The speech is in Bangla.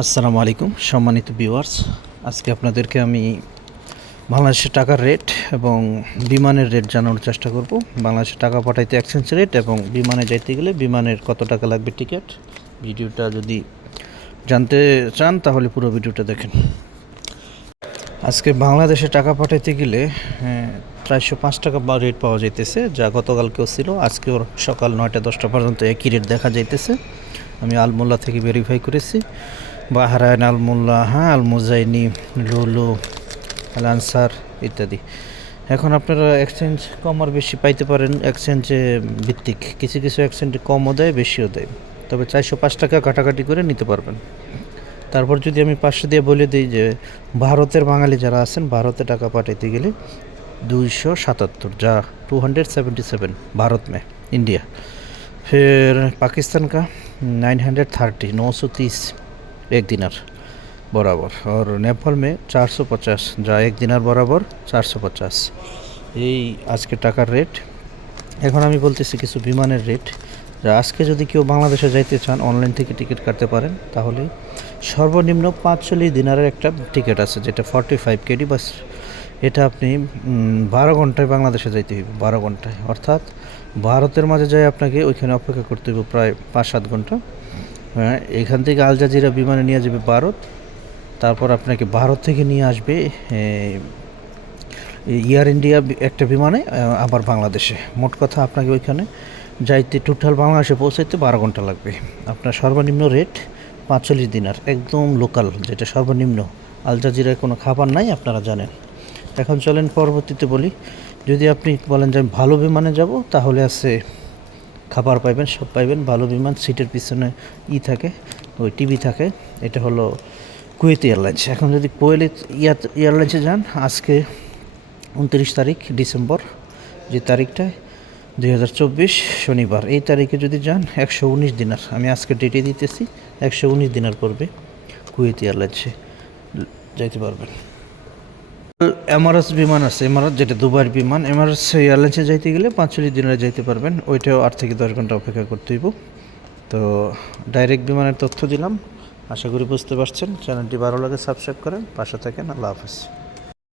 আসসালামু আলাইকুম, সম্মানিত ভিউয়ার্স। আজকে আপনাদেরকে আমি বাংলাদেশের টাকার রেট এবং বিমানের রেট জানানোর চেষ্টা করব। বাংলাদেশে টাকা পাঠাইতে এক্সচেঞ্জ রেট এবং বিমানে যাইতে গেলে বিমানের কত টাকা লাগবে টিকিট ভিডিওটা যদি জানতে চান, তাহলে পুরো ভিডিওটা দেখেন। আজকে বাংলাদেশে টাকা পাঠাইতে গেলে প্রায়শো পাঁচ টাকা বা রেট পাওয়া যাইতেছে, যা গতকালকেও ছিল, আজকেও সকাল নয়টা দশটা পর্যন্ত একই রেট দেখা যাইতেছে। আমি আলমোল্লা থেকে ভেরিফাই করেছি বাহারায়ন আলমোল্লা হ্যাঁ আলমোজাইনি লুলু আল আনসার ইত্যাদি এখন আপনারা এক্সচেঞ্জ কম আর বেশি পাইতে পারেন এক্সচেঞ্জে ভিত্তিক কিছু কিছু এক্সচেঞ্জে কমও দেয় বেশিও দেয় তবে চারশো পাঁচ টাকা কাটাকাটি করে নিতে পারবেন তারপর যদি আমি পাঁচশো দিয়ে বলে দিই যে ভারতের বাঙালি যারা আছেন ভারতে টাকা পাঠাইতে গেলে দুইশো সাতাত্তর যা two hundred seventy seven Bharat में इंडिया फिर पाकिस्तान का नाइन हंड्रेड थर्टी नौ सौ तीस एक दिनार बराबर और नेपाल में चार सौ पचास যা এক দিনার বরাবর চারশো পঞ্চাশ এই আজকে টাকার রেট এখন আমি বলতেছি কিছু বিমানের রেট যা আজকে যদি কেউ বাংলাদেশে যাইতে চান অনলাইন থেকে টিকিট কাটতে পারেন তাহলে সর্বনিম্ন পাঁচচল্লিশ দিনারের একটা টিকিট আছে যেটা ফর্টি ফাইভ কেডি বাস এটা আপনি বারো ঘন্টায় বাংলাদেশে যাইতে হইব, বারো ঘন্টায়। অর্থাৎ ভারতের মাঝে যাই আপনাকে ওইখানে অপেক্ষা করতে হইব প্রায় পাঁচ সাত ঘণ্টা। হ্যাঁ এখান থেকে আল জাজিরা বিমানে নিয়ে যাবে ভারত। তারপর আপনাকে ভারত থেকে নিয়ে আসবে এয়ার ইন্ডিয়া একটা বিমানে আবার বাংলাদেশে। মোট কথা আপনাকে ওইখানে যাইতে টোটাল বাংলাদেশে পৌঁছাইতে বারো ঘণ্টা লাগবে। আপনার সর্বনিম্ন রেট পাঁচচল্লিশ দিনার, একদম লোকাল যেটা সর্বনিম্ন। আল জাজিরায় কোনো খাবার নাই, আপনারা জানেন। এখন চলেন পরবর্তীতে বলি, যদি আপনি বলেন যে আমি ভালো বিমানে যাব, তাহলে আছে খাবার পাইবেন, সব পাইবেন, ভালো বিমান, সিটের পিছনে ই থাকে, ওই টিভি থাকে, এটা হলো কুয়েত এয়ারলাইন্স। এখন যদি ইয়ার এয়ারলাইন্সে যান, আজকে উনত্রিশ তারিখ ডিসেম্বর, যে তারিখটায় দুই হাজার চব্বিশ শনিবার। এই তারিখে যদি যান, একশো উনিশ দিনার, আমি আজকে ডেটে দিতেছি, একশো উনিশ দিনার পড়বে কুয়েত এয়ারলাইন্সে যাইতে পারবেন। এমারাস বিমান আছে এমারস যেটা দুবাইয়ের বিমান এমারস এয়ারলাইন্সে যাইতে গেলে পাঁচচল্লিশ দিনে যাইতে পারবেন, ওইটাও আট থেকে দশ ঘণ্টা অপেক্ষা করতে হইব। তো ডাইরেক্ট বিমানের তথ্য দিলাম, আশা করি বুঝতে পারছেন। চ্যানেলটি ভালো লাগে সাবস্ক্রাইব করেন, পাশে থাকেন, আল্লাহ হাফেজ।